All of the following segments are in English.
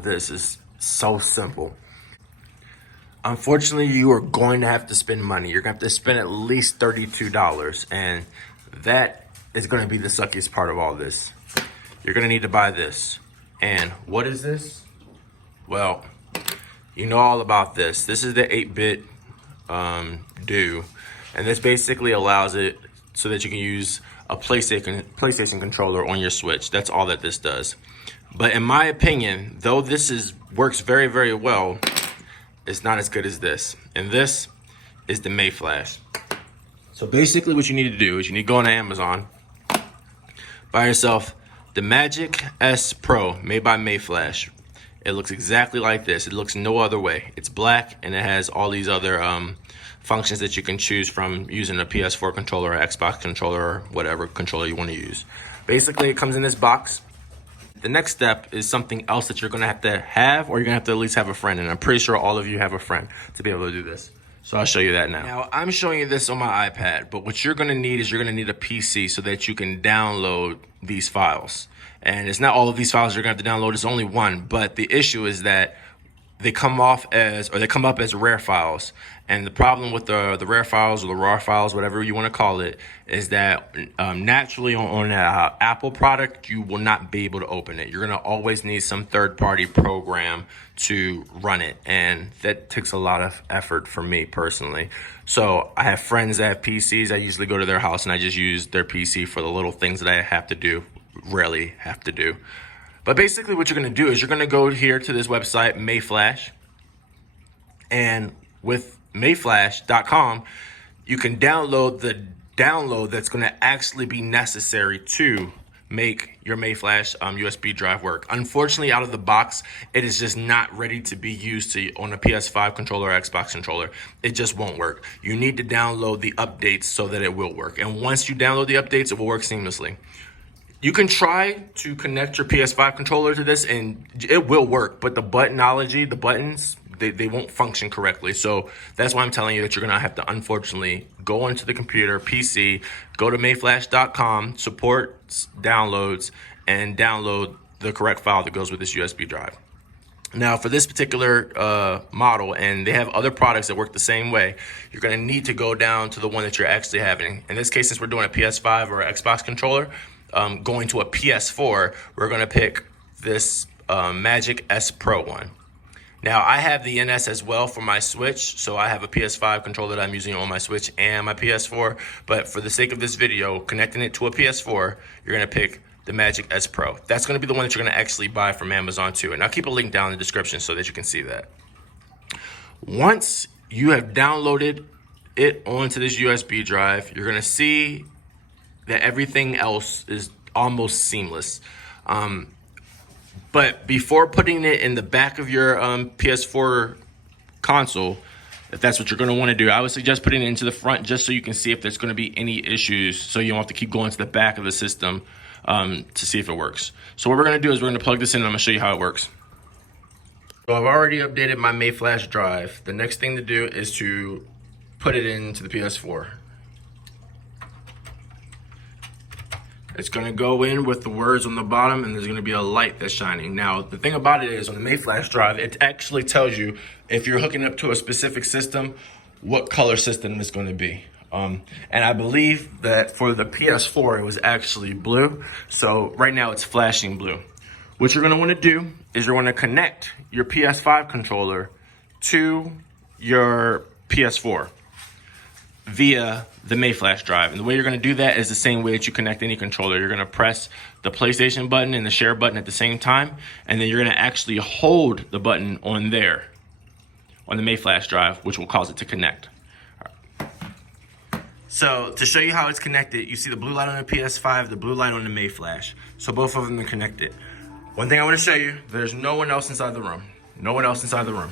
of this is so simple. Unfortunately, you are going to have to spend money. You're going to have to spend at least $32, and that is going to be the suckiest part of all this. You're going to need to buy this. And what is this? Well, you know all about this. This is the 8-bit do, and this basically allows it so that you can use a PlayStation controller on your Switch. That's all that this does. But in my opinion, though this works very, very well, it's not as good as this. And this is the MAYFLASH. So basically what you need to do is you need to go on Amazon, buy yourself the Magic S Pro made by MAYFLASH. It looks exactly like this. It looks no other way. It's black and it has all these other functions that you can choose from using a PS4 controller, or Xbox controller, or whatever controller you want to use. Basically, it comes in this box. The next step is something else that you're going to have, or you're going to have to at least have a friend. And I'm pretty sure all of you have a friend to be able to do this. So I'll show you that now. Now, I'm showing you this on my iPad, but what you're going to need is you're going to need a PC so that you can download these files. And it's not all of these files you're going to have to download. It's only one. But the issue is that they come up as rare files. And the problem with the rare files or the raw files, whatever you want to call it, is that naturally on an Apple product, you will not be able to open it. You're going to always need some third-party program to run it. And that takes a lot of effort for me personally. So I have friends that have PCs. I usually go to their house and I just use their PC for the little things that I have to do, rarely have to do. But basically what you're going to do is you're going to go here to this website, MAYFLASH. And with MAYFLASH.com, you can download the download that's going to actually be necessary to make your MAYFLASH USB drive work. Unfortunately, out of the box, it is just not ready to be used on a PS5 controller or Xbox controller. It just won't work. You need to download the updates so that it will work. And once you download the updates, it will work seamlessly. You can try to connect your PS5 controller to this and it will work, but the buttons, they won't function correctly. So that's why I'm telling you that you're gonna have to, unfortunately, go onto the computer, PC, go to MAYFLASH.com, support downloads, and download the correct file that goes with this USB drive. Now, for this particular model, and they have other products that work the same way, you're gonna need to go down to the one that you're actually having. In this case, since we're doing a PS5 or an Xbox controller, going to a PS4, we're gonna pick this Magic S Pro one. Now, I have the NS as well for my Switch, so I have a PS5 controller that I'm using on my Switch and my PS4, but for the sake of this video, connecting it to a PS4, you're gonna pick the Magic S Pro. That's gonna be the one that you're gonna actually buy from Amazon too, and I'll keep a link down in the description so that you can see that. Once you have downloaded it onto this USB drive, you're gonna see that everything else is almost seamless. But before putting it in the back of your PS4 console, if that's what you're going to want to do, I would suggest putting it into the front just so you can see if there's going to be any issues, so you don't have to keep going to the back of the system to see if it works. So what we're going to do is we're going to plug this in and I'm going to show you how it works. So I've already updated my MAYFLASH drive. The next thing to do is to put it into the PS4. It's gonna go in with the words on the bottom and there's gonna be a light that's shining. Now, the thing about it is on the MAYFLASH drive, it actually tells you if you're hooking up to a specific system, what color system it's gonna be. And I believe that for the PS4, it was actually blue. So right now it's flashing blue. What you're gonna wanna do is you're gonna connect your PS5 controller to your PS4 via the MAYFLASH drive. And the way you're going to do that is the same way that you connect any controller. You're going to press the PlayStation button and the share button at the same time, and then you're going to actually hold the button on there, on the MAYFLASH drive, which will cause it to connect. So to show you how it's connected, you see the blue light on the PS5, the blue light on the MAYFLASH. So both of them are connected. One thing I want to show you, there's no one else inside the room. No one else inside the room.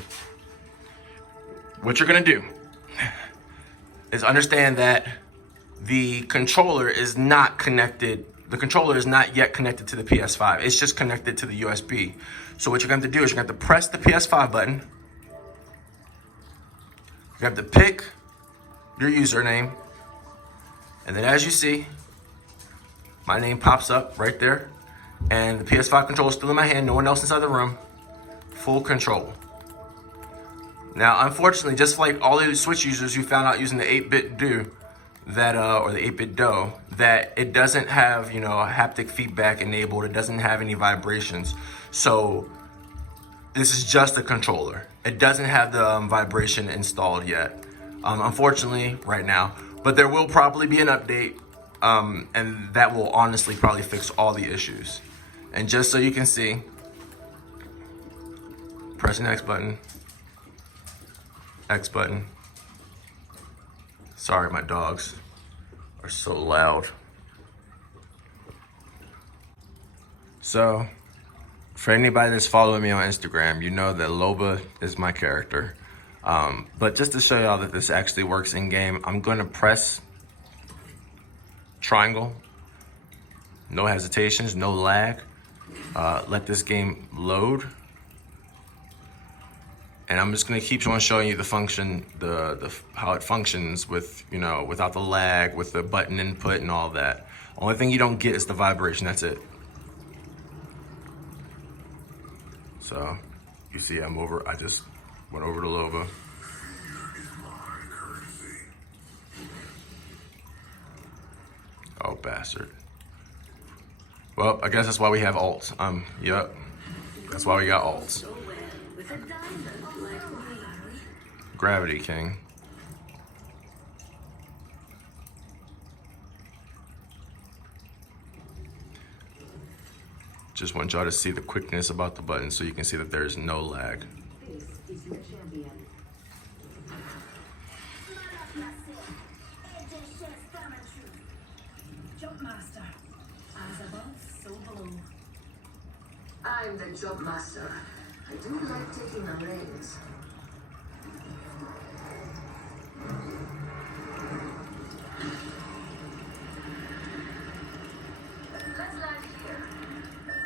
What you're going to do is understand that the controller is not connected. The controller is not yet connected to the PS5. It's just connected to the USB. So what you're going to do is you're going to have to press the PS5 button. You have to pick your username. And then as you see, my name pops up right there. And the PS5 controller is still in my hand, no one else inside the room. full control. Now, unfortunately, just like all the Switch users who found out using the 8-bit do, that or the 8-bit do, that it doesn't have, you know, haptic feedback enabled. It doesn't have any vibrations. So this is just a controller. It doesn't have the vibration installed yet, unfortunately, right now. But there will probably be an update, and that will honestly probably fix all the issues. And just so you can see, press the X button. X button. Sorry, my dogs are so loud. So, for anybody that's following me on Instagram, you know that Loba is my character. But just to show y'all that this actually works in game, I'm gonna press triangle, no hesitations, no lag. Let this game load. And I'm just gonna keep on showing you the function, how it functions with, you know, without the lag, with the button input and all that. Only thing you don't get is the vibration, that's it. So, you see I just went over to Loba. Oh, bastard. Well, I guess that's why we have alts. Yep. That's why we got alts. Gravity King. Just want y'all to see the quickness about the button so you can see that there is no lag. I'm the job master. I do like taking the reins. Let's land here.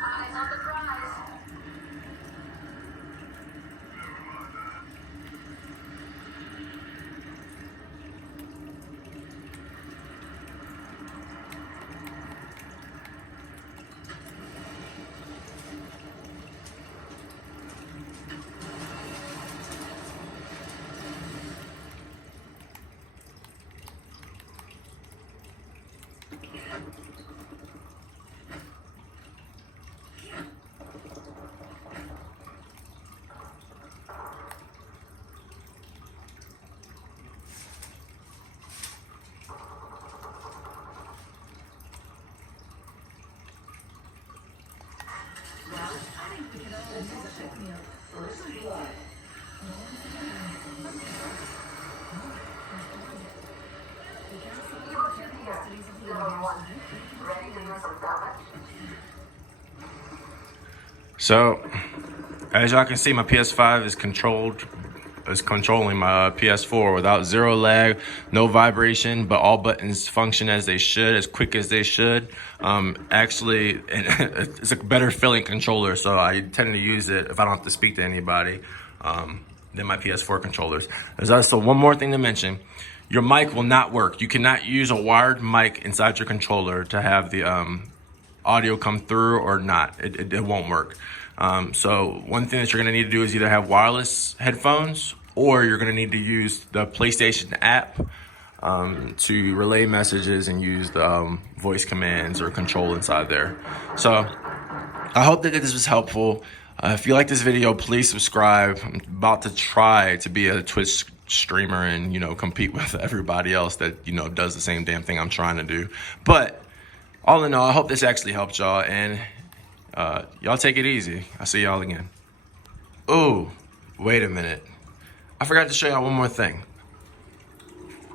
Eyes on the prize. So, as y'all can see, my PS5 is controlling my PS4 without zero lag, no vibration, but all buttons function as they should, as quick as they should. Actually, it's a better feeling controller, so I tend to use it if I don't have to speak to anybody than my PS4 controllers. There's also one more thing to mention. Your mic will not work. You cannot use a wired mic inside your controller to have the audio come through or not. It won't work. So one thing that you're gonna need to do is either have wireless headphones or you're gonna need to use the PlayStation app to relay messages and use the voice commands or control inside there. So I hope that this was helpful. If you like this video, please subscribe. I'm about to try to be a Twitch streamer and, you know, compete with everybody else that, you know, does the same damn thing I'm trying to do. But all in all, I hope this actually helped y'all, and y'all take it easy. I'll see y'all again. Oh, wait a minute. I forgot to show y'all one more thing.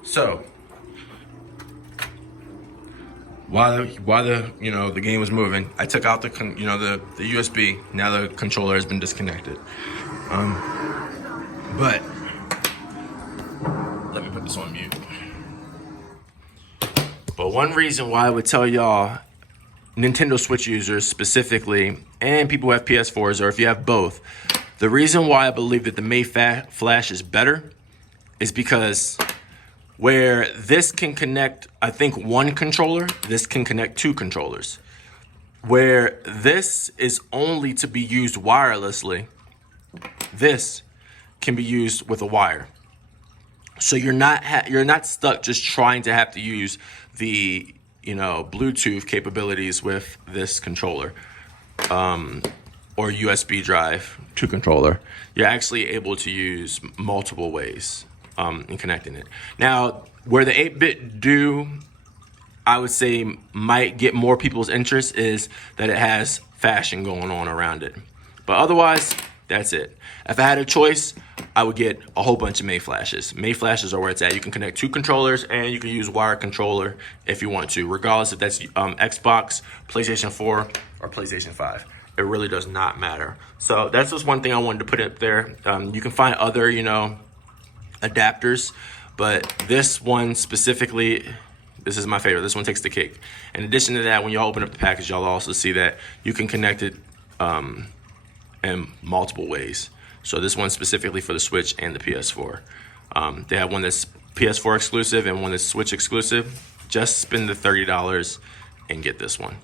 So, while the you know, the game was moving, I took out the USB. Now the controller has been disconnected. But let me put this on mute. But one reason why I would tell y'all, Nintendo Switch users specifically, and people who have PS4s, or if you have both, the reason why I believe that the MAYFLASH is better is because where this can connect, I think, one controller, this can connect two controllers. Where this is only to be used wirelessly, this can be used with a wire. So you're not stuck just trying to have to use the Bluetooth capabilities with this controller or USB drive to controller. You're actually able to use multiple ways in connecting it. Now, where the 8-bit I would say might get more people's interest is that it has fashion going on around it. But otherwise, that's it. If I had a choice, I would get a whole bunch of MAYFLASHes. MAYFLASHes are where it's at. You can connect 2 controllers and you can use wired controller if you want to, regardless if that's Xbox, PlayStation 4, or PlayStation 5. It really does not matter. So that's just one thing I wanted to put up there. You can find other, adapters, but this one specifically, this is my favorite. This one takes the cake. In addition to that, when y'all open up the package, y'all also see that you can connect it in multiple ways. So this one's specifically for the Switch and the PS4. They have one that's PS4 exclusive and one that's Switch exclusive. Just spend the $30 and get this one.